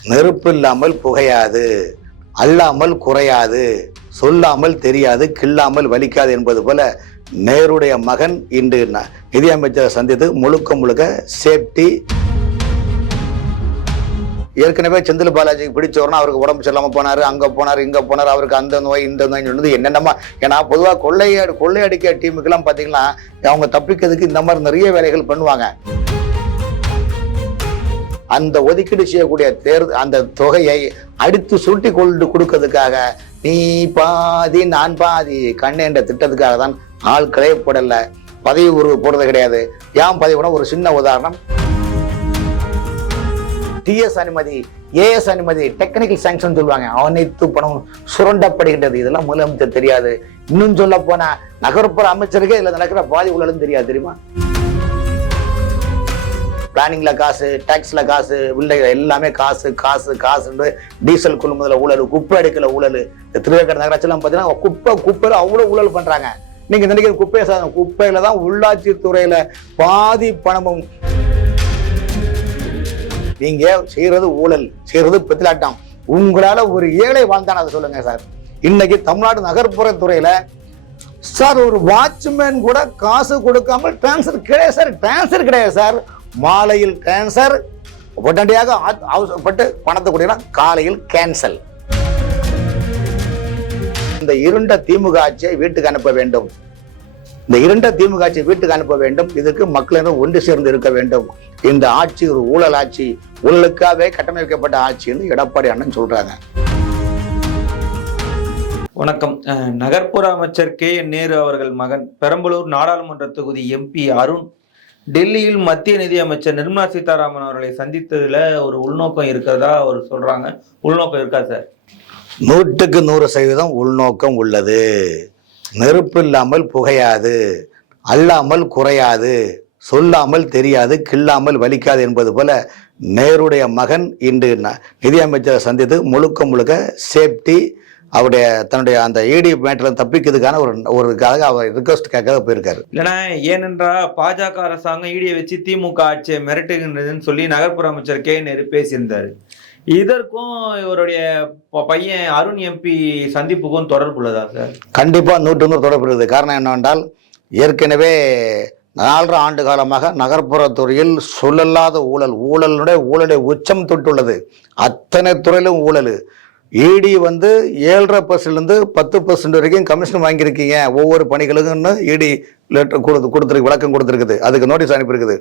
நெருப்பு இல்லாமல் புகையாது அல்லாமல் குறையாது சொல்லாமல் தெரியாது கில்லாமல் வலிக்காது என்பது போல நேருடைய மகன் இன்று நிதியமைச்சரை சந்தித்து முழுக்க முழுக்க சேஃப்டி ஏற்கனவே செந்தில் பாலாஜிக்கு பிடிச்சவரனா அவருக்கு உடம்பு சரியில்லாமல் போனாரு அங்கே போனார் இங்கே போனார் அவருக்கு அந்த நோய் இந்த நோய் சொன்னது என்னென்னமா ஏன்னா பொதுவாக கொள்ளைய கொள்ளையடிக்க டீமுக்கெல்லாம் பார்த்தீங்கன்னா அவங்க தப்பிக்கிறதுக்கு இந்த மாதிரி நிறைய வேலைகள் பண்ணுவாங்க. அந்த ஒதுக்கீடு செய்யக்கூடிய தேர் அந்த தொகையை அடித்து சுருட்டி கொண்டு கொடுக்கறதுக்காக நீ பாதி நான் பாதி கண்ணு என்ற திட்டத்துக்காக தான் ஆள் களையப்படல பதவி உருவ போடுறது கிடையாது. ஏன் பதவினா ஒரு சின்ன உதாரணம். டிஎஸ் அனுமதி ஏஎஸ் அனுமதி டெக்னிக்கல் சாங்ஷன் சொல்லுவாங்க. அனைத்து பணம் சுரண்டப்படுகின்றது. இதெல்லாம் முதலமைச்சர் தெரியாது. இன்னும் சொல்ல போனா நகர்ப்புற அமைச்சருக்கே இதுல நடக்கிற பாதி உள்ளதுன்னு தெரியாது தெரியுமா? பிளானிங்ல காசு டேக்ஸ்ல காசு உள்ள எல்லாமே காசு காசு காசு டீசல் கொள்முதல ஊழல் குப்பை எடுக்கல ஊழல். இந்த திருவேற்காடு நகராட்சியெல்லாம் பார்த்தீங்கன்னா குப்பை குப்பையில் அவ்வளோ ஊழல் பண்றாங்க. நீங்க நினைக்கிற குப்பையை சாதம் குப்பையில தான் உள்ளாட்சி துறையில பாதி பணமும். நீங்க செய்யறது ஊழல் செய்யறது பெத்திலாட்டம் உங்களால ஒரு ஏழை வாழ்ந்தான அதை சொல்லுங்க சார். இன்னைக்கு தமிழ்நாடு நகர்ப்புற துறையில சார் ஒரு வாட்ச்மேன் கூட காசு கொடுக்காமல் டிரான்ஸ்ஃபர் கிடையாது சார். டிரான்ஸ்ஃபர் கிடையாது சார். மாலையில் கேன்சர் உடனடியாக அவசரப்பட்டு பணத்தை கொடுக்கலாம் காலையில் கேன்சல் இந்த இருண்ட திமுக ஆட்சியை வீட்டுக்கு அனுப்ப வேண்டும். இந்த இருண்ட திமுக ஆட்சியை வீட்டுக்கு அனுப்ப வேண்டும். இதுக்கு மக்களிடம் ஒன்று சேர்ந்து இருக்க வேண்டும். இந்த ஆட்சி ஒரு ஊழல் ஆட்சி. ஊழலுக்காகவே கட்டமைக்கப்பட்ட ஆட்சின்னு எடப்பாடி அண்ணன் சொல்றாங்க. வணக்கம். அஹ், நகர்ப்புற அமைச்சர் கே என் நேரு அவர்கள் மகன். பெரம்பலூர் நாடாளுமன்ற தொகுதி எம்பி அருண் டெல்லியில் மத்திய நிதியமைச்சர் நிர்மலா சீதாராமன் அவர்களை சந்தித்ததுல ஒரு உள்நோக்கம் இருக்கிறதா அவர் சொல்றாங்க. உள்நோக்கம் இருக்கா சார்? நூற்றுக்கு நூறு சதவீதம் உள்நோக்கம் உள்ளது. நெருப்பு இல்லாமல் புகையாது. அல்லாமல் குறையாது. சொல்லாமல் தெரியாது. கில்லாமல் வலிக்காது என்பது போல நேருடைய மகன் இன்று ந- நிதியமைச்சரை சந்தித்து முழுக்க முழுக்க சேஃப்டி அவருடைய தன்னுடைய அந்த இடி மேட்டில் தப்பிக்கிறதுக்கான ஒரு ஒரு இதுக்காக அவர் ரிக்வஸ்ட் கேட்க போயிருக்காரு. இல்லைன்னா ஏனென்றா பாஜக அரசாங்கம் ஈடியை வச்சு திமுக ஆட்சியை மிரட்டுகின்றதுன்னு சொல்லி நகர்ப்புற அமைச்சர் கே நேரு பேசியிருந்தாரு. இதற்கும் இவருடைய பையன் அருண் எம்பி சந்திப்புக்கும் தொடர்புள்ளதா சார்? கண்டிப்பா நூற்று நூறு தொடர்பு இருக்குது. காரணம் என்னவென்றால் ஏற்கனவே நாலரை ஆண்டு காலமாக நகர்ப்புறத் துறையில் சொல்லல்லாத ஊழல் ஊழலுடைய ஊழலுடைய உச்சம் தொட்டுள்ளது. அத்தனை துறையிலும் ஊழல். இடி வந்து ஏழரை பர்சன்ட்லேருந்து பத்து பர்சன்ட் வரைக்கும் கமிஷன் வாங்கியிருக்கீங்க. ஒவ்வொரு பணிகளுக்குன்னு இடி லெட்டர் கொடுத்து கொடுத்துருக்கு விளக்கம் கொடுத்துருக்குது. அதுக்கு நோட்டீஸ் அனுப்பியிருக்குது.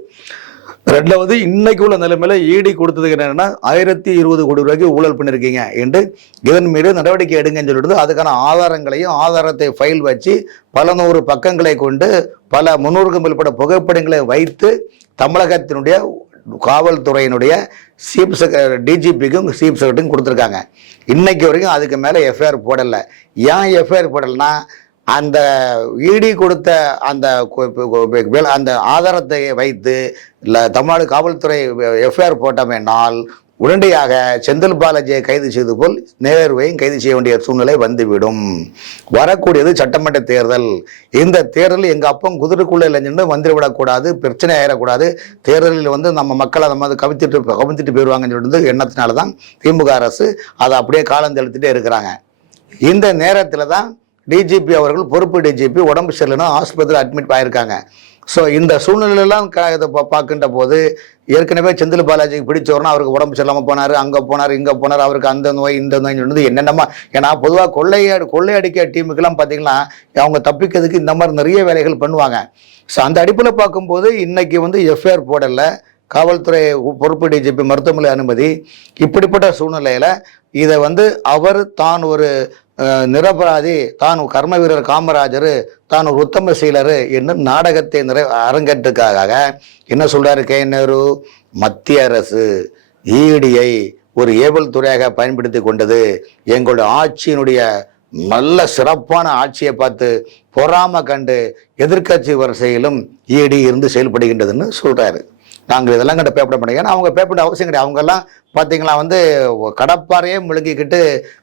ரெண்டாவது இன்னைக்கு உள்ள நிலைமையில இடி கொடுத்ததுக்கு என்னன்னா ஆயிரத்தி இருபது கோடி ரூபாய்க்கு ஊழல் பண்ணிருக்கீங்க என்று இதன் மீது நடவடிக்கை எடுங்கன்னு சொல்லிட்டு அதுக்கான ஆதாரங்களையும் ஆதாரத்தை ஃபைல் வச்சு பல நூறு பக்கங்களை கொண்டு பல முன்னூறுக்கும் மேற்பட்ட புகைப்படங்களை வைத்து தமிழகத்தினுடைய காவல்துறையினுடைய சீஃப் செக்ர டிஜிபிக்கும் சீப் செக்ரட்டரிக்கும் கொடுத்துருக்காங்க. இன்னைக்கு வரைக்கும் அதுக்கு மேலே எஃப்ஐஆர் போடலை. ஏன் எஃப்ஐஆர் போடலைன்னா அந்த இடி கொடுத்த அந்த அந்த ஆதாரத்தை வைத்து இல்லை தமிழ்நாடு காவல்துறை எஃப்ஐஆர் போட்டோமேனால் உடனடியாக செந்தில் பாலாஜியை கைது செய்து போல் நேருவையும் கைது செய்ய வேண்டிய சூழ்நிலை வந்துவிடும். வரக்கூடியது சட்டமன்ற தேர்தல். இந்த தேர்தல் எங்கள் அப்பம் குதிரைக்குள்ளே இல்லைன்னு வந்துவிடக்கூடாது பிரச்சனை ஆயிடக்கூடாது தேர்தலில் வந்து நம்ம மக்களை நம்ம வந்து கவித்துட்டு கவித்துட்டு போயிடுவாங்கன்னு சொல்லிட்டு எண்ணத்தினால தான் திமுக அரசு அதை அப்படியே காலம் தெளித்துட்டே இருக்கிறாங்க. இந்த நேரத்தில் தான் டிஜிபி அவர்கள் பொறுப்பு டிஜிபி உடம்பு சரியில்லைன்னா ஆஸ்பத்திரியில் அட்மிட் ஆயிருக்காங்க. ஸோ இந்த சூழ்நிலையெல்லாம் க இதை பா- பார்க்கின்ற போது ஏற்கனவே செந்தில் பாலாஜிக்கு பிடிச்சவரனா அவருக்கு உடம்பு சரியில்லாமல் போனார் அங்கே போனார் இங்கே போனார் அவருக்கு அந்த நோய் இந்த நோய் சொன்னது என்னென்னமா. ஏன்னா பொதுவாக கொள்ளையடி கொள்ளையடிக்க டீமுக்கெல்லாம் பார்த்தீங்கன்னா அவங்க தப்பிக்கிறதுக்கு இந்த மாதிரி நிறைய வேலைகள் பண்ணுவாங்க. ஸோ அந்த அடிப்பில் பார்க்கும்போது இன்னைக்கு வந்து எஃப்ஐஆர் போடலை. காவல்துறை பொறுப்பு டிஜிபி மருத்துவமனை அனுமதி. இப்படிப்பட்ட சூழ்நிலையில் இதை வந்து அவர் தான் ஒரு நிரபராதி தான் கர்ம வீரர் காமராஜர் தான் ஒரு உத்தம சீலர் என்று நாடகத்தை நிறை அரங்கேற்றுக்காக என்ன சொல்றாரு கே. நேரு? மத்திய அரசு ஈடியை ஒரு ஏவல் துறையாக பயன்படுத்தி கொண்டது. எங்களுடைய ஆட்சியினுடைய நல்ல சிறப்பான ஆட்சியை பார்த்து பொறாம கண்டு எதிர்க்கட்சி வரிசையிலும் ஈடி இருந்து செயல்படுகின்றதுன்னு சொல்றாரு. நாங்கள் இதெல்லாம் கிட்ட பேப்பட மாட்டோம் அவங்க பேப்பட அவசியம் கிடையாது. அவங்கெல்லாம் பார்த்தீங்களா வந்து கடப்பாறையே முழுங்கிக்கிட்டு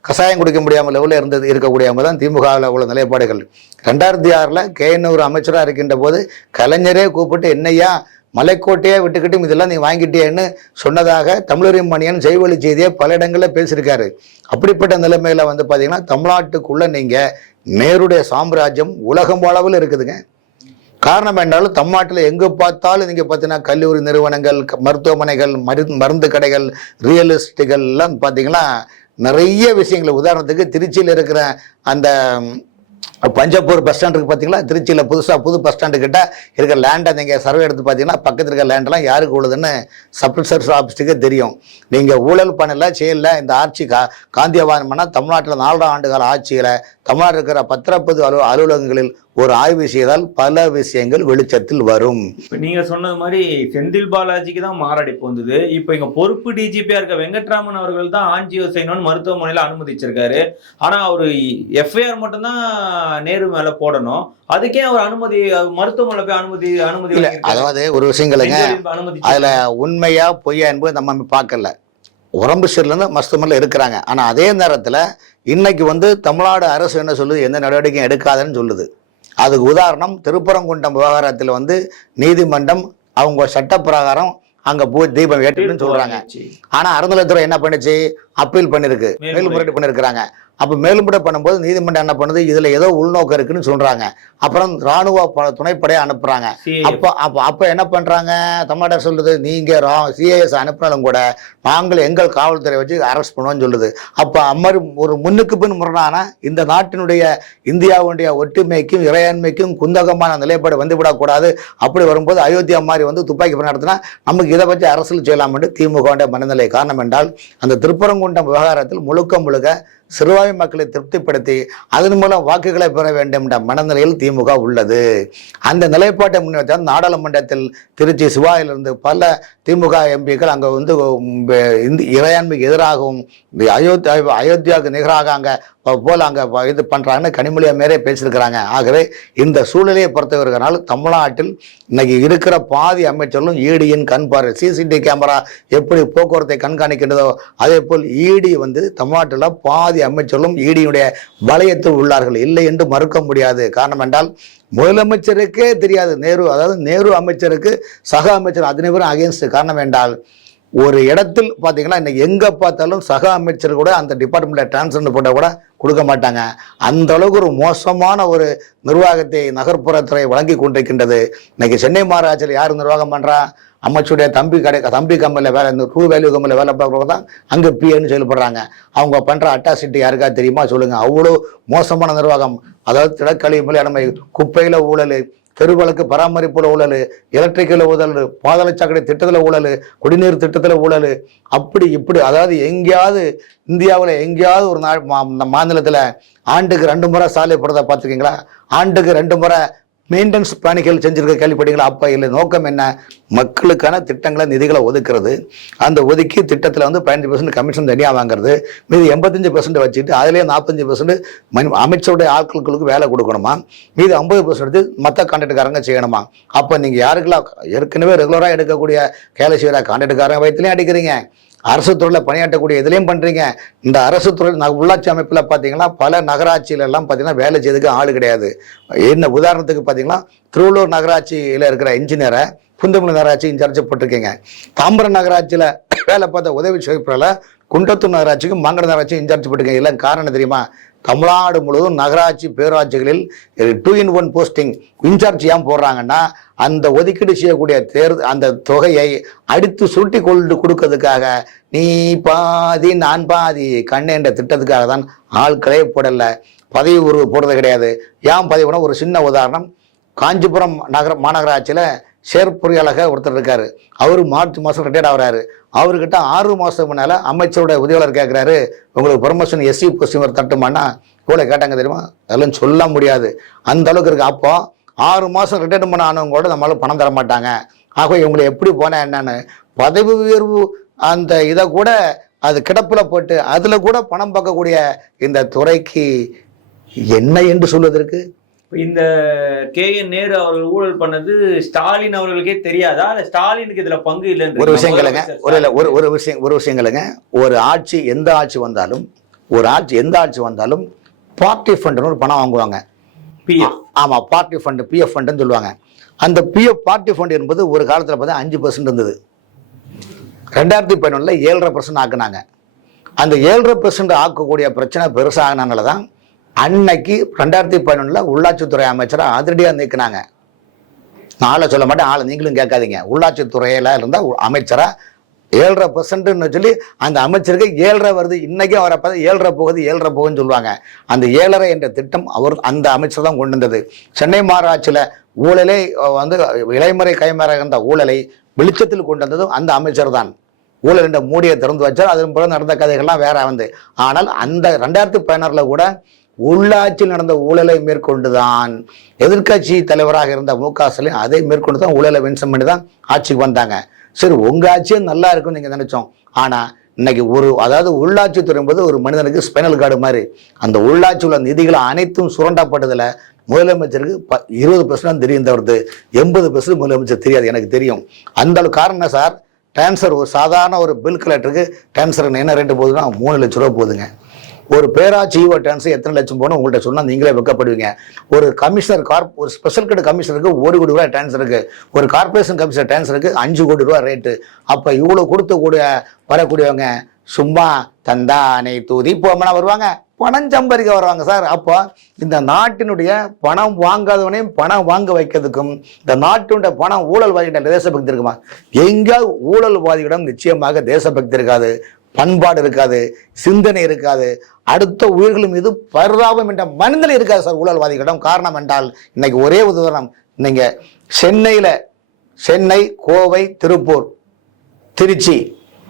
கஷாயம் குடிக்க முடியாமல் லெவலில் இருந்தது இருக்கக்கூடியவங்க தான் திமுகவில் உள்ள நிலைப்பாடுகள். ரெண்டாயிரத்தி ஆறில் கேஎன்யூர் அமைச்சராக இருக்கின்ற போது கலைஞரே கூப்பிட்டு என்னையா மலைக்கோட்டையே விட்டுக்கிட்டும் இதெல்லாம் நீ வாங்கிட்டியேன்னு சொன்னதாக தமிழரின் மணியன் செய்வழி செய்தியை பல இடங்களில் பேசியிருக்காரு. அப்படிப்பட்ட நிலைமையில் வந்து பார்த்தீங்கன்னா தமிழ்நாட்டுக்குள்ளே நீங்கள் நேருடைய சாம்ராஜ்யம் உலகம் அளவில் இருக்குதுங்க. காரணம் என்றாலும் தமிழ்நாட்டில் எங்கே பார்த்தாலும் நீங்கள் பார்த்தீங்கன்னா கல்லூரி நிறுவனங்கள் க- மருத்துவமனைகள் மரு மருந்து கடைகள் ரியல் எஸ்டேட்டுகள் எல்லாம் பார்த்தீங்கன்னா நிறைய விஷயங்கள். உதாரணத்துக்கு திருச்சியில் இருக்கிற அந்த பஞ்சப்பூர் பஸ் ஸ்டாண்டுக்கு பார்த்தீங்களா? திருச்சியில் புதுசாக புது பஸ் ஸ்டாண்டு கிட்ட இருக்கிற லேண்டை நீங்கள் சர்வே எடுத்து பார்த்தீங்கன்னா பக்கத்தில் இருக்கிற லேண்டெல்லாம் யாருக்கு உள்ளதுன்னு சப்ரிசர்ஸ் ஆஃபீஸுக்கு தெரியும். நீங்கள் ஊழல் பண்ணல செய்யல இந்த ஆட்சி கா காந்தியவாதம் பண்ணால் தமிழ்நாட்டில் நாலாம் ஆண்டு கால ஆட்சியில் தமிழ்நாட்டில் இருக்கிற பத்திரப்பது அலு அலுவலகங்களில் ஒரு ஆய்வு செய்தால் பல விஷயங்கள் வெளிச்சத்தில் வரும். இப்ப நீங்க சொன்னது மாதிரி செந்தில் பாலாஜிக்கு தான் மாரடைப்பு வந்தது. இப்ப இங்க பொறுப்பு டிஜிபியா இருக்க வெங்கட்ராமன் அவர்கள் தான் ஆஞ்சியோ செய்யணும்னு மருத்துவமனையில அனுமதிச்சிருக்காரு. ஆனா அவரு எஃப்ஐஆர் மட்டும்தான் நேரு மேல போடணும். அதுக்கே அவர் அனுமதி மருத்துவமனையில போய் அனுமதி அனுமதி. அதாவது ஒரு விஷயங்களுங்க அதுல உண்மையா பொய்யா என்பது நம்ம பார்க்கல. உடம்பு சரியில்லைன்னு மருத்துவமனையில் இருக்கிறாங்க. ஆனா அதே நேரத்துல இன்னைக்கு வந்து தமிழ்நாடு அரசு என்ன சொல்லுது? எந்த நடவடிக்கையும் எடுக்காதுன்னு சொல்லுது. அதுக்கு உதாரணம் திருப்பரங்குன்றம் விவகாரத்தில் வந்து நீதிமன்றம் அவங்க சட்டப்பிரகாரம் அங்க போய் தீபம் ஏற்றுன்னு சொல்றாங்க. ஆனா அறநிலையத்துறை என்ன பண்ணுச்சு? அப்பீல் பண்ணிருக்கு. மேல்முறையீடு. மேல்முறையீடு பண்ணிருக்கிறாங்க. அப்ப மேல்முறை பண்ணும்போது நீதிமன்றம் என்ன பண்ணுது? இதுல ஏதோ உள்நோக்கம் இருக்குன்னு சொல்றாங்க. அப்புறம் ராணுவ ப- துணைப்படையை அனுப்புறாங்க. அப்போ அப்போ அப்போ என்ன பண்ணுறாங்க தமிழ்நாடு சொல்லுது நீங்கள் ரா சிஏஎஸ் அனுப்பினாலும் கூட நாங்கள் எங்கள் காவல்துறை வச்சு அரெஸ்ட் பண்ணுவோம்னு சொல்லுது. அப்போ அம்மறு ஒரு முன்னுக்கு பின் முரணான இந்த நாட்டினுடைய இந்தியாவுடைய ஒற்றுமைக்கும் இறையாண்மைக்கும் குந்தகமான நிலைப்பாடு வந்துவிடக்கூடாது அப்படி வரும்போது அயோத்தியா மாதிரி வந்து துப்பாக்கி நடத்தினா நமக்கு இதை வச்சு அரசியல் செய்யலாம் என்று திமுக மனநிலை. காரணம் என்றால் அந்த திருப்பரங்குன்றம் விவகாரத்தில் முழுக்க முழுக்க சிறுபான்மை மக்களை திருப்திப்படுத்தி அதன் மூலம் வாக்குகளை பெற வேண்டும் என்ற மனநிலையில் திமுக உள்ளது. அந்த நிலைப்பாட்டை முன்வைத்தால் நாடாளுமன்றத்தில் திருச்சி சிவாயிலிருந்து பல திமுக எம்பிக்கள் அங்கே வந்து இந்து இறையாண்மைக்கு எதிராகவும் அயோத்தியா அயோத்தியாவுக்கு நிகராக அங்கே போல் அங்கே இது பண்ணுறாங்கன்னு கனிமொழியா மேலே பேசியிருக்கிறாங்க. ஆகவே இந்த சூழ்நிலையை பொறுத்தவர்களால் தமிழ்நாட்டில் இன்னைக்கு இருக்கிற பாதி அமைச்சர்களும் ஈடியின் கண் பார்வை சிசிடிவி கேமரா எப்படி போக்குவரத்தை கண்காணிக்கின்றதோ அதே போல் ஈடி வந்து தமிழ்நாட்டில் பாதி அமைச்சர்களும் ஈடியுடைய வளையத்தில் உள்ளார்கள். இல்லை என்று மறுக்க முடியாது. காரணம் என்றால் முதலமைச்சருக்கே தெரியாது. நேரு அதாவது நேரு அமைச்சருக்கு சக அமைச்சர் அத்தனை பேரும் அகேன்ஸ்ட் காரணம் என்றால் ஒரு இடத்தில் பார்த்தீங்கன்னா இன்னைக்கு எங்கே பார்த்தாலும் சக அமைச்சர் கூட அந்த டிபார்ட்மெண்ட்டில் டிரான்ஸ்ஃபர் போட்ட கூட கொடுக்க மாட்டாங்க. அந்த அளவுக்கு ஒரு மோசமான ஒரு நிர்வாகத்தை நகர்ப்புறத்துறை வழங்கி கொண்டிருக்கின்றது. இன்னைக்கு சென்னை மாநகராட்சியில் யார் நிர்வாகம் பண்ணுறா அமைச்சருடைய தம்பி கடை தம்பி கம்பெனியில் வேலை இந்த ட்ரூ வேல்யூ கம்பெனியில் வேலை பார்க்குறவங்க தான் அங்கே பிஏன்னு செயல்படுறாங்க. அவங்க பண்ணுற அட்டாசிட்டி யாருக்கா தெரியுமா? சொல்லுங்கள் அவ்வளோ மோசமான நிர்வாகம். அதாவது திடக்கழிவு மேலே குப்பையில் ஊழல் தெருவழக்கு பராமரிப்புல ஊழல் எலக்ட்ரிக்கல் ஊழல் பாதாளச்சாக்கடை திட்டத்தில் ஊழல் குடிநீர் திட்டத்தில் ஊழல். அப்படி இப்படி. அதாவது எங்கேயாவது இந்தியாவில் எங்கேயாவது ஒரு நாள் மா- மாநிலத்தில் ஆண்டுக்கு ரெண்டு முறை சாலை போடுறத பார்த்துருக்கீங்களா? ஆண்டுக்கு ரெண்டு முறை மெயின்டெனன்ஸ் பணிகள் செஞ்சுருக்க கேள்விப்பட்டீங்களா? அப்போ இல்லை நோக்கம் என்ன? மக்களுக்கான திட்டங்களை நிதிகளை ஒதுக்குறது. அந்த ஒதுக்கி திட்டத்தில் வந்து பதினஞ்சு பர்சன்ட் கமிஷன் தனியாக வாங்குறது. மீதி எண்பத்தஞ்சு பர்சன்ட் வச்சுட்டு அதுலேயே நாற்பத்தஞ்சு பர்சன்ட் அமைச்சருடைய ஆட்களுக்கு வேலை கொடுக்கணுமா? மீதி ஐம்பது பர்சன்ட் மற்ற கான்ட்ராக்டுக்காரங்க செய்யணுமா? அப்போ நீங்கள் யாருக்கெல்லாம் ஏற்கனவே ரெகுலராக எடுக்கக்கூடிய கேலை செய்கிற கான்ட்ராக்டுக்காரங்க வயிற்றுலையும் அடிக்கிறீங்க. அரசு துறையில் பணியாற்றக்கூடிய இதுலேயும் பண்ணுறீங்க இந்த அரசு துறை நான் உள்ளாட்சி அமைப்பில் பார்த்தீங்கன்னா பல நகராட்சியிலெல்லாம் பார்த்தீங்கன்னா வேலை செய்யறதுக்கு ஆள் கிடையாது. என்ன உதாரணத்துக்கு பார்த்தீங்கன்னா திருவள்ளூர் நகராட்சியில் இருக்கிற இன்ஜினியரை புந்தமல்லி நகராட்சி இன்சார்ஜ் போட்டிருக்கீங்க. தாம்பரம் நகராட்சியில் வேலை பார்த்த உதவி செய்யப்பில் குண்டத்தூர் நகராட்சிக்கும் மாங்கட நகராட்சியும் இன்சார்ஜ் போட்டுக்கங்க எல்லாம் காரணம் தெரியுமா? தமிழ்நாடு முழுவதும் நகராட்சி பேராட்சிகளில் two in one posting incharge ஏன் போடுறாங்கன்னா அந்த ஒதுக்கீடு செய்யக்கூடிய தேர் அந்த தொகையை அடித்து சுருட்டி கொண்டு கொடுக்கறதுக்காக நீ பாதி நான் பாதி கண்ணு என்ற திட்டத்துக்காக தான் ஆட்களே போடலை. பதவி உறவு போடுறது கிடையாது. ஏன் பதவி ஒரு சின்ன உதாரணம். காஞ்சிபுரம் நகர மாநகராட்சியில் செயற்பொறியாளக ஒருத்தர் இருக்கார். அவர் மார்ச் மாதம் ரிட்டையர்ட் ஆகிறாரு. அவர்கிட்ட ஆறு மாதம் முன்னால் அமைச்சருடைய உதவியாளர் கேட்குறாரு உங்களுக்கு ப்ரொமோஷன் எஸ்சி கொஸ்டின் தட்டுமானா இவ்வளோ கேட்டாங்க தெரியுமா? அதெல்லாம் சொல்ல முடியாது. அந்த அளவுக்கு இருக்கு. அப்போ ஆறு மாதம் ரிட்டையர்ட் பண்ண ஆனவங்க கூட நம்மளால பணம் தர மாட்டாங்க. ஆக இவங்களை எப்படி போனால் என்னன்னு பதவி உயர்வு அந்த இதை கூட அது கிடப்பில் போட்டு அதில் கூட பணம் பார்க்கக்கூடிய இந்த துறைக்கு என்ன என்று சொல்வதற்கு? இந்த கே என் நேரு அவர்கள் ஊழல் பண்ணது ஸ்டாலின் அவர்களுக்கே தெரியாதா? இல்ல ஸ்டாலினுக்கு இதுல பங்கு இல்லைன்னு ஒரு விஷயங்களுங்க ஒரு இல்ல, ஒரு ஒரு விஷயம் ஒரு விஷயங்களுங்க ஒரு ஆட்சி எந்த ஆட்சி வந்தாலும் ஒரு ஆட்சி எந்த ஆட்சி வந்தாலும் பார்ட்டி ஃபண்டுன்னு ஒரு பணம் வாங்குவாங்க. பிஎஃப் ஆமா பார்ட்டி ஃபண்டு பிஎஃப் ஃபண்டுன்னு சொல்லுவாங்க. அந்த பிஎஃப் பார்ட்டி ஃபண்ட் என்பது ஒரு காலத்தில் பார்த்தா அஞ்சு பர்சன்ட் இருந்தது. ரெண்டாயிரத்தி பதினொன்றில் ஏழரை பர்சன்ட் ஆக்குனாங்க. அந்த ஏழரை பர்சன்ட் ஆக்கக்கூடிய பிரச்சனை பெருசாகினால தான் அன்னைக்கு ரெண்டாயிரத்தி பதினொன்றில் உள்ளாட்சித்துறை அமைச்சராக அதிரடியாக நிற்கினாங்க நான் ஆளை சொல்ல மாட்டேன் ஆளை நீங்களும் கேட்காதீங்க. உள்ளாட்சித்துறையில் இருந்தால் அமைச்சராக ஏழரை பர்சன்ட்னு சொல்லி அந்த அமைச்சருக்கு ஏழரை வருது. இன்றைக்கே அவரை பார்த்து ஏழரை போகுது ஏழரை போகுதுன்னு சொல்லுவாங்க. அந்த ஏழரை என்ற திட்டம் அவர் அந்த அமைச்சர் தான் கொண்டு வந்தது. சென்னை மாநகராட்சியில் ஊழலை வந்து இளைமுறை கைமறை இருந்த ஊழலை வெளிச்சத்தில் கொண்டு வந்ததும் அந்த அமைச்சர் தான். ஊழல் என்ற மூடியை திறந்து வச்சார். அதன் பிறகு நடந்த கதைகள்லாம் வேற வந்து. ஆனால் அந்த ரெண்டாயிரத்தி பதினாறில் கூட உள்ளாட்சியில் நடந்த ஊழலை மேற்கொண்டுதான் எதிர்க்கட்சி தலைவராக இருந்த மு க ஸ்டாலின் அதை மேற்கொண்டு தான் ஊழலை வின்சம் பண்ணி தான் ஆட்சிக்கு வந்தாங்க. சரி உங்க ஆட்சியும் நல்லா இருக்கும்னு நீங்க நினைச்சோம். ஆனா இன்னைக்கு ஒரு அதாவது உள்ளாட்சித்துறை என்பது ஒரு மனிதனுக்கு ஸ்பைனல் கார்டு மாதிரி. அந்த உள்ளாட்சி உள்ள நிதிகள் அனைத்தும் சுரண்டப்பட்டதுல முதலமைச்சருக்கு ப இருபது பர்சன்ட் தெரியும் தவிர்த்து எண்பது பர்சன்ட் முதலமைச்சர் தெரியாது எனக்கு தெரியும். அந்த அளவு காரணம் என்ன சார்? டிரான்ஸ்ஃபர் ஒரு சாதாரண ஒரு பில் கலெக்டருக்கு டிரான்ஸ்ஃபர் என்ன ரேட்டு போகுதுன்னா மூணு லட்ச ரூபா போகுதுங்க. ஒரு பேராட்சி ஈவோ டான்ஸ் எத்தனை லட்சம் போகணும் உங்கள்கிட்ட சொன்னால் நீங்களே வெக்கப்படுவீங்க. ஒரு கமிஷனர் கார்ப் ஒரு ஸ்பெஷல் கிட்ட கமிஷனருக்கு ஒரு கோடி ரூபாய் இருக்குது ஒரு கார்பரேஷன் கமிஷனர் டிரான்ஸ்ஃபருக்கு அஞ்சு கோடி ரூபா ரேட்டு அப்போ இவ்வளோ கொடுத்தக்கூடிய வரக்கூடியவங்க சும்மா தந்தானை தூதி போமனா வருவாங்க. பணம் சம்பாதிக்க வருவாங்க சார். அப்போ இந்த நாட்டினுடைய பணம் வாங்காதவனையும் பணம் வாங்க வைக்கிறதுக்கும் இந்த நாட்டினுடைய பணம் ஊழல்வாதிகிட்ட தேசபக்தி இருக்குமா? எங்க ஊழல்வாதியிடம் நிச்சயமாக தேசபக்தி இருக்காது. பண்பாடு இருக்காது சிந்தனை இருக்காது. அடுத்த உயிர்கள் மீது பரிதாபம் என்ற மனிதன் இருக்காது சார் ஊழல்வாதிகளிடம். காரணம் என்றால் இன்னைக்கு ஒரே உதாரணம். நீங்க சென்னையில சென்னை கோவை திருப்பூர் திருச்சி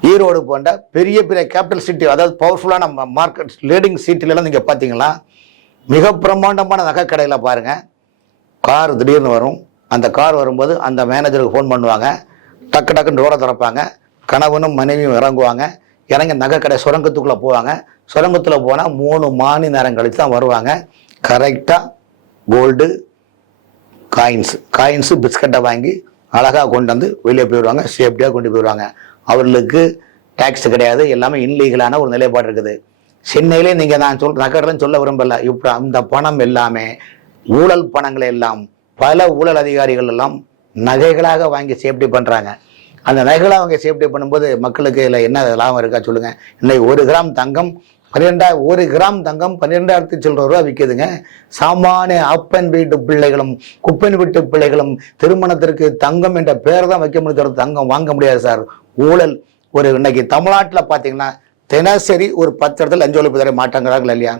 ஈரோடு போன்ற பெரிய பெரிய கேபிட்டல் சிட்டி அதாவது பவர்ஃபுல்லான மார்க்கெட் லீடிங் சிட்டிலலாம் நீங்கள் பார்த்தீங்களா மிக பிரம்மாண்டமான நகை கடையில் பாருங்கள் கார் திடீர்னு வரும். அந்த கார் வரும்போது அந்த மேனேஜருக்கு ஃபோன் பண்ணுவாங்க. டக்கு டக்குன்னு டோரை திறப்பாங்க. கணவனும் மனைவியும் இறங்குவாங்க. இறங்கி நகை கடை சுரங்கத்துக்குள்ளே போவாங்க. சுரங்கத்தில் போனால் மூணு மணி நேரம் கழித்து தான் வருவாங்க. கரெக்டாக கோல்டு காயின்ஸ் காயின்ஸு பிஸ்கட்டை வாங்கி அழகாக கொண்டு வந்து வெளியே போயிடுவாங்க. சேஃப்டியாக கொண்டு போயிடுவாங்க. அவர்களுக்கு டேக்ஸ் கிடையாது. எல்லாமே இன்லீகலான ஒரு நிலைப்பாடு இருக்குது. சென்னையிலே நீங்கள் நான் சொல் நகரில் சொல்ல விரும்பல. இப்போ அந்த பணம் எல்லாமே ஊழல் பணங்களை எல்லாம் பல ஊழல் அதிகாரிகள் எல்லாம் நகைகளாக வாங்கி சேஃப்டி பண்ணுறாங்க அந்த நகைகளை அவங்க சேஃப்டி பண்ணும்போது மக்களுக்கு இதில் என்ன லாபம் இருக்கா சொல்லுங்கள் இன்னைக்கு ஒரு கிராம் தங்கம் பன்னிரெண்டா ஒரு கிராம் தங்கம் பன்னிரெண்டாயிரத்தி சில்லற ரூபா விற்கிதுங்க சாமானிய அப்பன் வீட்டு பிள்ளைகளும் குப்பன் வீட்டு பிள்ளைகளும் திருமணத்திற்கு தங்கம் என்ற பேர் தான் வைக்க முடியாது தங்கம் வாங்க முடியாது சார். ஊழல். ஒரு இன்னைக்கு தமிழ்நாட்டில் பார்த்தீங்கன்னா தினசரி ஒரு பத்து இடத்துல லஞ்ச ஒழிப்பு தர மாட்டாங்கிறாங்களா இல்லையா?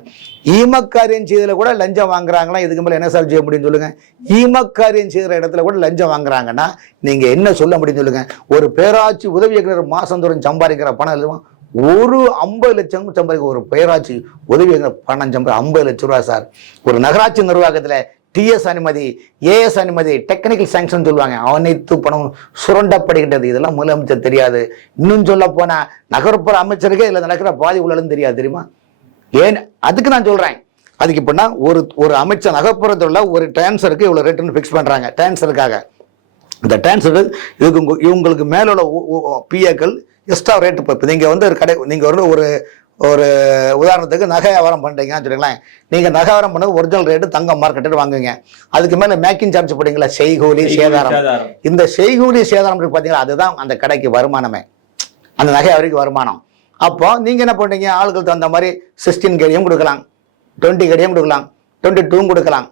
ஈமக்காரியம் செய்ததில் கூட லஞ்சம் வாங்குறாங்களா? இதுக்கு மேலே என்ன சார் செய்ய முடியும்னு சொல்லுங்கள் ஈமக்காரியம் செய்கிற இடத்துல கூட லஞ்சம் வாங்குறாங்கன்னா நீங்கள் என்ன சொல்ல முடியும்னு சொல்லுங்கள் ஒரு பேராட்சி உதவி இயக்குனர் மாதந்தோறும் சம்பாதிக்கிற பணம் இல்லையா? ஒரு ஐம்பது லட்சம் சம்பாதிக்க ஒரு பேராட்சி உதவி இயக்குனர் பணம் சம்பாதி ஐம்பது லட்ச ரூபா சார். ஒரு நகராட்சி நிர்வாகத்தில் டிஎஸ் அனுமதி ஏஎஸ் அனுமதி டெக்னிக்கல் சாங்ஷன் சொல்லுவாங்க. அனைத்து பணம் சுரண்டப்படுகின்றது. இதெல்லாம் முதலமைச்சர் தெரியாது. இன்னும் சொல்ல போனால் நகர்ப்புற அமைச்சருக்கே இதில் நடக்கிற பாதி ஊழலும் தெரியாது தெரியுமா? ஏன்? அதுக்கு நான் சொல்கிறேன் அதுக்கு இப்படின்னா ஒரு ஒரு அமைச்சர் நகர்ப்புறத்தில் உள்ள ஒரு டிரான்ஸ்ஃபருக்கு இவ்வளோ ரேட்டுன்னு ஃபிக்ஸ் பண்ணுறாங்க டிரான்ஸ்ஃபருக்காக இந்த டிரான்ஸ்ஃபர் இதுக்கு இவங்களுக்கு மேலே உள்ள பிஏக்கள் எக்ஸ்ட்ரா ரேட்டு இப்போ இப்போ நீங்கள் வந்து ஒரு கடை நீங்கள் வந்து ஒரு ஒரு உதாரணத்துக்கு நகை வியாபாரம் பண்ணுறீங்கன்னு வச்சுக்கோங்களேன். நீங்கள் நகை வியாபாரம் பண்ண ஒரிஜினல் ரேட்டு தங்கம் மார்க்கெட்டு வாங்குவீங்க. அதுக்கு மேலே மேக்கிங் சார்ஜ் போடுங்களா செய்கூலி சேதாரம். இந்த செய்கூலி சேதாரம் பார்த்தீங்களா அதுதான் அந்த கடைக்கு வருமானமே. அந்த நகை வரைக்கும் வருமானம். அப்போ நீங்கள் என்ன பண்ணுறீங்க ஆளுகளுக்கு தகுந்த மாதிரி சிக்ஸ்டீன் கடியும் கொடுக்கலாம். டுவெண்ட்டி கடியும் கொடுக்கலாம். டுவெண்ட்டி டூவும் கொடுக்கலாம்.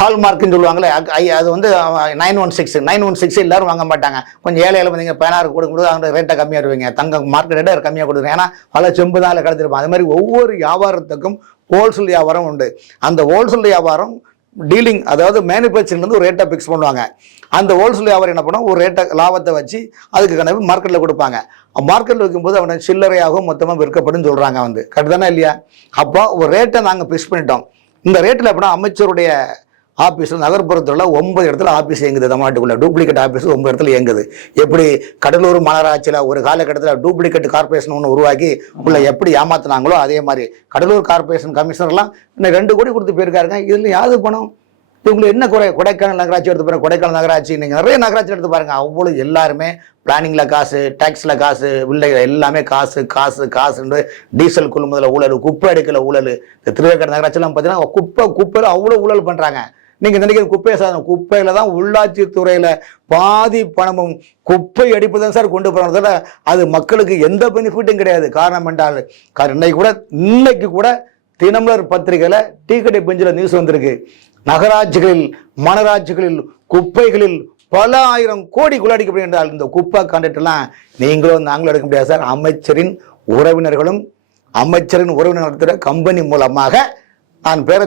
ஹால்மார்க்குன்னு சொல்லுவாங்களே அது- ஐ- அது வந்து nine one six nine one six எல்லாரும் வாங்க மாட்டாங்க. கொஞ்சம் ஏழை ஏழை நீங்கள் பதினாறு கொடுக்கும்போது அவங்க ரேட்டை கம்மியாக இருவீங்க தங்க மார்க்கெட் ரேட்டை கம்மியாக கொடுக்குறேன் ஏன்னா பல செம்பு தான் அதில் அது மாதிரி ஒவ்வொரு வியாபாரத்துக்கும் ஹோல்சேல் வியாபாரம் உண்டு. அந்த ஹோல்சேல் வியாபாரம் டீலிங் அதாவது மேனுஃபேக்சரிங்லேருந்து ஒரு ரேட்டை ஃபிக்ஸ் பண்ணுவாங்க. அந்த ஹோல்சேல் வியாபாரம் என்ன பண்ணும்? ஒரு ரேட்டை லாபத்தை வச்சு அதுக்கு கணக்கு மார்க்கெட்டில் கொடுப்பாங்க. மார்க்கெட்டில் வைக்கும்போது அவனை சில்லறையாகவும் மொத்தமாக விற்கப்படும் சொல்கிறாங்க வந்து. கரெக்ட் தானே இல்லையா? அப்போ ஒரு ரேட்டை நாங்கள் ஃபிக்ஸ் பண்ணிட்டோம். இந்த ரேட்டில் எப்படின்னா அமைச்சருடைய ஆஃபீஸில் நகர்ப்புறத்தில் ஒன்பது இடத்துல ஆஃபீஸ் இயங்குது தமிழ்நாட்டுக்குள்ள டூப்ளிகேட் ஆஃபீஸ் ஒன்பது இடத்துல இயங்குது. எப்படி கடலூர் மாநகராட்சியில் ஒரு காலகட்டத்தில் டூப்ளிகேட் கார்பரேஷன் ஒன்று உருவாக்கி உள்ள எப்படி ஏமாத்துனாங்களோ அதே மாதிரி. கடலூர் கார்பரேஷன் கமிஷனர்லாம் இன்னும் ரெண்டு கோடி கொடுத்து போயிருக்காருங்க. இதில் யாது பணம்? இவங்களுக்கு என்ன குறை கொடைக்கானல் நகராட்சி எடுத்து பாருங்க. கொடைக்கானல் நகராட்சி நீங்கள் நிறைய நகராட்சி எடுத்து பாருங்க. அவ்வளோ எல்லாருமே பிளானிங்கில் காசு டேக்ஸில் காசு வில்லைகள் எல்லாமே காசு காசு காசுன்னு டீசல் கொள்முதல ஊழல் குப்பை எடுக்கல ஊழல். இந்த திருவேற்காடு நகராட்சிலாம் பார்த்தீங்கன்னா குப்பை குப்பையில் அவ்வளோ ஊழல் பண்ணுறாங்க நீங்க நினைக்கிற குப்பை சாதனம் குப்பையில தான் உள்ளாட்சி துறையில பாதி பணமும் குப்பை அடிப்பு தான் சார் கொண்டு போறதால அது மக்களுக்கு எந்த பெனிஃபிட்டும் கிடையாது. காரணம் என்றால் இன்னைக்கு கூட இன்னைக்கு கூட தினமலர் பத்திரிகையில டீ கடை பெஞ்சில் நியூஸ் வந்திருக்கு. நகராட்சிகளில் மனராட்சிகளில் குப்பைகளில் பல ஆயிரம் கோடி கொள்ளடிக்கப்படும் என்றால் இந்த குப்பை கான்ட்ராக்ட்லாம் நீங்களும் நாங்களும் எடுக்க முடியாது சார். அமைச்சரின் உறவினர்களும் அமைச்சரின் உறவினர் நடத்துகிற கம்பெனி மூலமாக நான் பேர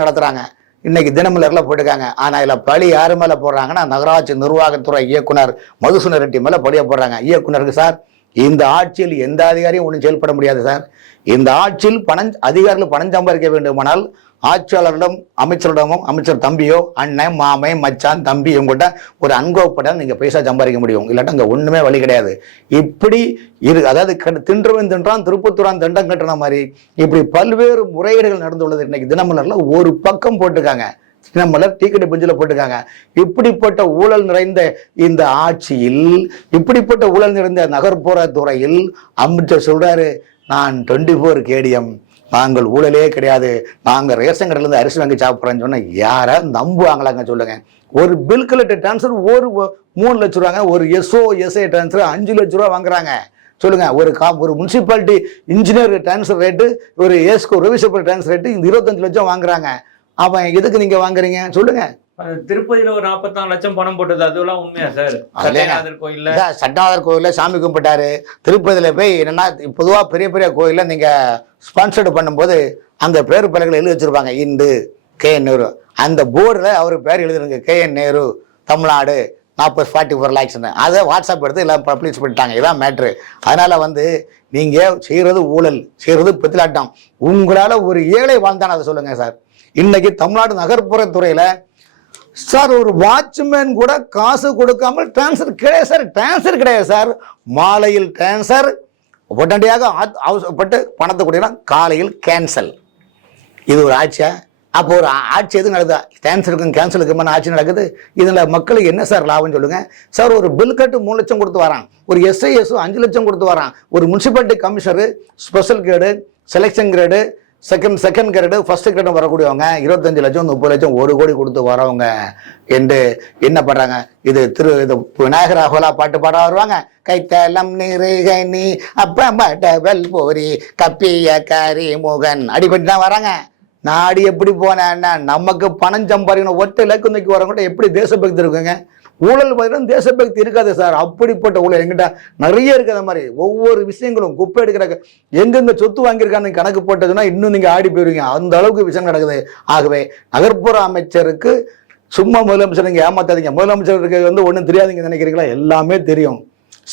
நடத்துகிறாங்க இன்னைக்கு தினமலரில் போட்டிருக்காங்க. ஆனால் இதில் பழி யார் மேலே போடுறாங்கன்னா நகராட்சி நிர்வாகத்துறை இயக்குனர் மதுசூன ரெட்டி மேலே பழிய போடுறாங்க. இயக்குனருக்கு சார் இந்த ஆட்சியில் எந்த அதிகாரியும் ஒன்றும் செயல்பட முடியாது சார். இந்த ஆட்சியில் பணம் அதிகாரிகள் பணம் சம்பாதிக்க வேண்டுமானால் ஆட்சியாளரிடம் அமைச்சரிடமும் அமைச்சர் தம்பியோ அண்ணன் மாமை மச்சான் தம்பி இவங்கள்ட்ட ஒரு அனுபவப்பட்டால் நீங்கள் பைசா சம்பாதிக்க முடியும். இல்லாட்டா அங்கே ஒன்றுமே வழி கிடையாது. இப்படி இரு அதாவது கண்டு தின்றவன் தின்றான் திருப்பத்தூரான் திண்டம் கட்டுன மாதிரி இப்படி பல்வேறு முறையீடுகள் நடந்துள்ளது இன்னைக்கு தினமலரில் ஒரு பக்கம் போட்டிருக்காங்க. தினமலர் டீக்கெட் பெஞ்சில் போட்டிருக்காங்க. இப்படிப்பட்ட ஊழல் நிறைந்த இந்த ஆட்சியில் இப்படிப்பட்ட ஊழல் நிறைந்த நகர்ப்புற துறையில் அமைச்சர் சொல்கிறாரு நான் டுவெண்ட்டி ஃபோர் கேடிஎம் நாங்கள் ஊழலே கிடையாது. நாங்கள் ரேஷன் கடையில இருந்து அரிசி வாங்கி சாப்பிட்றோன்னு சொன்னா யாரை நம்புவாங்களாங்க சொல்லுங்க. ஒரு பில் கலெக்டர் டிரான்ஸ்ஃபர் ஒரு மூணு லட்ச ரூபாங்க ஒரு எஸ்ஓ எஸ்ஐ டிரான்ஸ்ஃபர் அஞ்சு லட்ச ரூபா வாங்குறாங்க. சொல்லுங்க ஒரு கா ஒரு முனிசிபாலிட்டி இன்ஜினியர் டிரான்ஸ்ஃபர் ரேட்டு ஒரு ஏஸ்கோ ரிவிசபிள் டிரான்ஸ்ஃபர் ரேட்டு இந்த இருபத்தஞ்சு லட்சம் வாங்குறாங்க. அவன் எதுக்கு நீங்க வாங்குறீங்க? சொல்லுங்க. திருப்பதியில ஒரு நாற்பத்தாறு லட்சம் பணம் போட்டது அதெல்லாம் உண்மையா சார்? சத்யநாதர் கோயில்ல? இதான் சட்டாதர் கோயிலில் சாமி கும்பிட்டாரு. திருப்பதியில் போய் என்னன்னா பொதுவாக பெரிய பெரிய கோயிலில் நீங்கள் ஸ்பான்சர்டு பண்ணும்போது அந்த பேர் பலகையில் எழுதி வச்சிருப்பாங்க. இந்து கே என் நேரு. அந்த போர்டில் அவர் பேர் எழுதிருங்க. கே என் நேரு தமிழ்நாடு நாற்பது ஃபார்ட்டி ஃபோர் லேக்ஸ்னு அதை வாட்ஸ்அப் எடுத்து எல்லாம் பப்ளிஷ் பண்ணிட்டாங்க. இதான் மேட்ரு அதனால் வந்து நீங்கள் செய்கிறது ஊழல் செய்கிறது பெத்திலாட்டம். உங்களால் ஒரு ஏழை வாழ்ந்தான அதை சொல்லுங்கள் சார். இன்றைக்கி தமிழ்நாடு நகர்ப்புறத்துறையில் சார் ஒரு வாட்ச்மேன் கூட காசு கொடுக்காமல் டிரான்ஸ்ஃபர் கிடையாது சார். டிரான்ஸ்ஃபர் கிடையாது சார். மாலையில் டிரான்ஸ்ஃபர் உடனடியாக ஆத்- அவசரப்பட்டு பணத்தை கொடுக்கலாம் காலையில் கேன்சல் இது ஒரு ஆட்சியா? அப்போ ஒரு ஆட்சி எதுவும் நடக்குதா? கேன்சலுக்கும் கேன்சலுக்குமான ஆட்சி நடக்குது? இதில் மக்களுக்கு என்ன சார் லாபம்னு சொல்லுங்க. சார் ஒரு பில் கட்டு மூணு லட்சம் கொடுத்து வரான். ஒரு எஸ்ஐஎஸ் அஞ்சு லட்சம் கொடுத்து வரான். ஒரு municipality commissioner special grade selection grade second second grade first grade வரக்கூடியவங்க இருபத்தஞ்சு லட்சம் முப்பது லட்சம் ஒரு கோடி கொடுத்து வரவங்க என்று என்ன பண்றாங்க இது திரு இது விநாயகர் அகோலா பாட்டு பாட வருவாங்க. கைத்தலம் நிறைக நீ அப்ப போரி கப்பிய கரி முகன் அடிபட்டு தான் வராங்க. நாடு எப்படி போனேன்னா நமக்கு பணம் சம்பாதிக்கணும் ஒற்றை இலக்கு நோக்கி வரவங்கள்ட்ட எப்படி தேசபக்தி இருக்குங்க? ஊழல் பார்த்தீங்கன்னா தேசபக்தி இருக்காது சார். அப்படிப்பட்ட ஊழல் எங்கிட்ட நிறைய இருக்குது அந்த மாதிரி. ஒவ்வொரு விஷயங்களும் குப்பை எடுக்கிற எங்கெங்க சொத்து வாங்கியிருக்காங்க கணக்கு போட்டதுன்னா இன்னும் நீங்கள் ஆடி போயிருவீங்க. அந்த அளவுக்கு விஷயம் நடக்குது. ஆகவே நகர்ப்புற அமைச்சருக்கு சும்மா முதலமைச்சர் நீங்கள் ஏமாத்தாதீங்க. முதலமைச்சருக்கு வந்து ஒன்றும் தெரியாதுங்க நினைக்கிறீங்களா? எல்லாமே தெரியும்.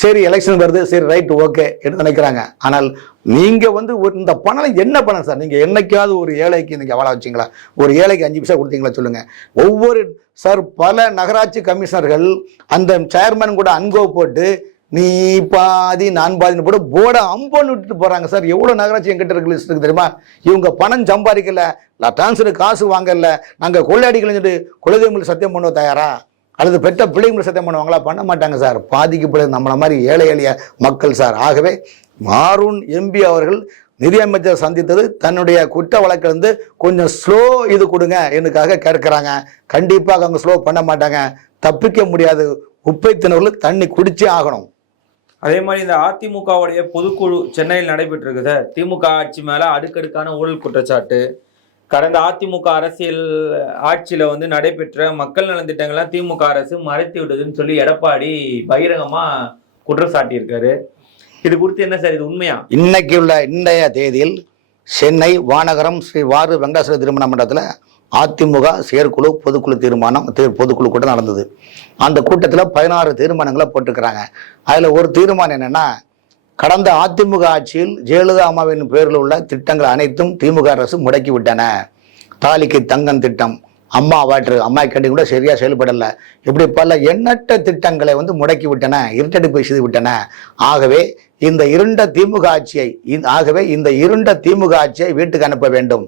சரி எலெக்ஷன் வருது சரி ரைட் ஓகே என்று நினைக்கிறாங்க. ஆனால் நீங்கள் வந்து ஒரு இந்த பணம் என்ன பணம் சார்? நீங்கள் என்னைக்காவது ஒரு ஏழைக்கு இன்றைக்கி அவ்வளோ வச்சீங்களா? ஒரு ஏழைக்கு அஞ்சு பைசா கொடுத்தீங்களா சொல்லுங்கள் ஒவ்வொரு சார் பல நகராட்சி கமிஷனர்கள் அந்த சேர்மன் கூட அன்கோ போட்டு நீ பாதி நான் பாதின்னு போட்டு போர்டை அம்போன்னு விட்டுட்டு போகிறாங்க சார். எவ்வளோ நகராட்சி எங்கிட்ட இருக்கு லிஸ்ட் இருக்கு தெரியுமா? இவங்க பணம் சம்பாதிக்கல டிரான்ஸ்ஃபர் காசு வாங்கல நாங்கள் கொள்ளையடிக்கலன்னு சொல்லிட்டு குலதெய்வங்களுக்கு சத்தியம் பண்ண தயாரா? அல்லது பெற்ற பிள்ளைங்களை சத்தியம் பண்ணுவாங்களா? பண்ண மாட்டாங்க சார். பாதிக்கப்படுது நம்மளை மாதிரி ஏழை எளிய மக்கள் சார். ஆகவே மாரூன் எம்பி அவர்கள் நிதியமைச்சர் சந்தித்தது தன்னுடைய குற்ற வழக்கிலிருந்து கொஞ்சம் ஸ்லோ இது கொடுங்க எனக்காக கேட்கிறாங்க. கண்டிப்பாக அவங்க ஸ்லோ பண்ண மாட்டாங்க. தப்பிக்க முடியாது. உப்பை தினவர்கள் தண்ணி குடிச்சே ஆகணும். அதே மாதிரி இந்த அதிமுகவுடைய பொதுக்குழு சென்னையில் நடைபெற்றிருக்குது. சார் திமுக ஆட்சி மேலே அடுக்கடுக்கான ஊழல் குற்றச்சாட்டு. கடந்த அதிமுக அரசியல் ஆட்சியில் வந்து நடைபெற்ற மக்கள் நலத்திட்டங்கள்லாம் திமுக அரசு மறைத்து விடுதுன்னு சொல்லி எடப்பாடி பகிரங்கமா குற்றம் சாட்டியிருக்காரு. இது குறித்து என்ன சார்? இது உண்மையா? இன்னைக்கு உள்ள இன்றைய தேதியில் சென்னை வானகரம் ஸ்ரீ வாரு வெங்கடாசுர திருமண மண்டபத்தில் அதிமுக செயற்குழு பொதுக்குழு தீர்மானம் பொதுக்குழு கூட்டம் நடந்தது. அந்த கூட்டத்தில் பதினாறு தீர்மானங்களை போட்டிருக்கிறாங்க. அதில் ஒரு தீர்மானம் என்னென்னா கடந்த அதிமுக ஆட்சியில் ஜெயலலிதா அம்மாவின் பேரில் உள்ள திட்டங்கள் அனைத்தும் திமுக அரசு முடக்கிவிட்டன. தாலிக்கு தங்கம் திட்டம். அம்மா வாட்ரு அம்மா கட்டி கூட சரியாக செயல்படலை. இப்படி பல எண்ணற்ற திட்டங்களை வந்து முடக்கி விட்டன இருட்டடிப்பு செய்து விட்டன. ஆகவே இந்த இருண்ட திமுக ஆட்சியை ஆகவே இந்த இருண்ட திமுக ஆட்சியை வீட்டுக்கு அனுப்ப வேண்டும்.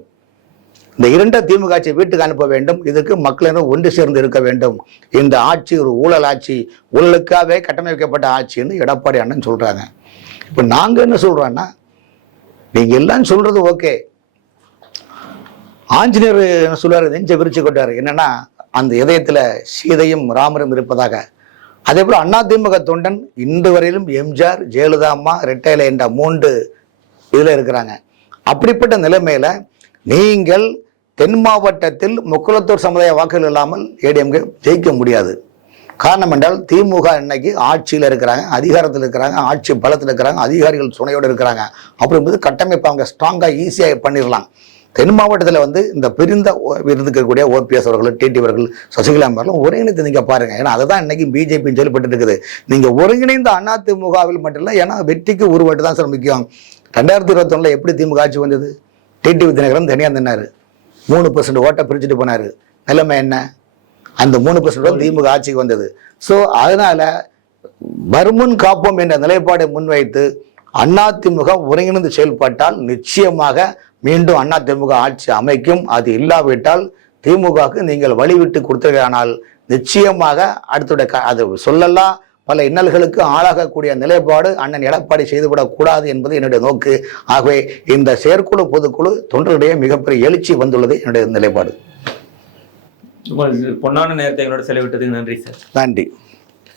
இந்த இருண்ட திமுக ஆட்சியை வீட்டுக்கு அனுப்ப வேண்டும். இதுக்கு மக்களிடம் ஒன்று சேர்ந்து இருக்க வேண்டும். இந்த ஆட்சி ஒரு ஊழல் ஆட்சி. ஊழலுக்காகவே கட்டமைக்கப்பட்ட ஆட்சின்னு எடப்பாடி அண்ணன் சொல்கிறாங்க இப்போ நாங்கள் என்ன சொல்கிறோன்னா நீங்கள் எல்லாம் சொல்கிறது ஓகே. ஆஞ்சநேயர் என்ன சொல்லுவார் நெஞ்சை விரிச்சு கொண்டார். என்னன்னா அந்த இதயத்தில் சீதையும் ராமரும் இருப்பதாக. அதே போல் அதிமுக தொண்டன் இன்று வரையிலும் எம்ஜிஆர் ஜெயலலிதா அம்மா ரெட்டையில என்ற மூன்று இதில் இருக்கிறாங்க. அப்படிப்பட்ட நிலைமையில் நீங்கள் தென் மாவட்டத்தில் முக்குளத்தூர் சமுதாய வாக்குகள் இல்லாமல் ஏடிஎம்கே ஜெயிக்க முடியாது. காரணம் என்றால் திமுக இன்னைக்கு ஆட்சியில் இருக்கிறாங்க அதிகாரத்தில் இருக்கிறாங்க ஆட்சி பலத்தில் இருக்கிறாங்க அதிகாரிகள் துணையோடு இருக்கிறாங்க. அப்படிங்கும்போது கட்டமைப்பு அவங்க ஸ்ட்ராங்காக ஈஸியாக பண்ணிடலாம். தென் மாவட்டத்தில் வந்து இந்த பிரிந்த ஓ- இருக்கக்கூடிய ஓபிஎஸ் அவர்கள் டிடி அவர்கள் சசிகலா அவர்களும் ஒருங்கிணைத்து நீங்கள் பாருங்கள் ஏன்னா அதை தான் இன்னைக்கு பிஜேபி செயல்பட்டு இருக்குது நீங்கள் ஒருங்கிணைந்த அதிமுகவில் மட்டும் இல்லை ஏன்னா வெற்றிக்கு உருவாட்டு தான் சார் முக்கியம். ரெண்டாயிரத்தி இருபத்தொன்னில் எப்படி திமுக ஆட்சி வந்தது? டிடிவி தினகரன் தனியாக நின்னாரு. மூணு பர்சன்ட் ஓட்டை பிரிச்சுட்டு போனார். நிலைமை என்ன? அந்த மூணு பர்சன்ட் திமுக ஆட்சிக்கு வந்தது. ஸோ அதனால வருமுன் காப்போம் என்ற நிலைப்பாடை முன்வைத்து அதிமுக ஒருங்கிணைந்து செயல்பட்டால் நிச்சயமாக மீண்டும் அதிமுக ஆட்சி அமைக்கும். அது இல்லாவிட்டால் திமுகவுக்கு நீங்கள் வழிவிட்டு கொடுத்தீர்களானால் நிச்சயமாக அடுத்துடைய க- அது சொல்லலாம். பல இன்னல்களுக்கு ஆளாகக்கூடிய நிலைப்பாடு அண்ணன் எடப்பாடி செய்துவிடக்கூடாது என்பது என்னுடைய நோக்கு. ஆகவே இந்த செயற்குழு பொதுக்குழு தொண்டர்களிடையே மிகப்பெரிய எழுச்சி வந்துள்ளது என்னுடைய நிலைப்பாடு. பொன்னான நேரத்தை எங்களோட செலவிட்டதுக்கு நன்றி சார். நன்றி.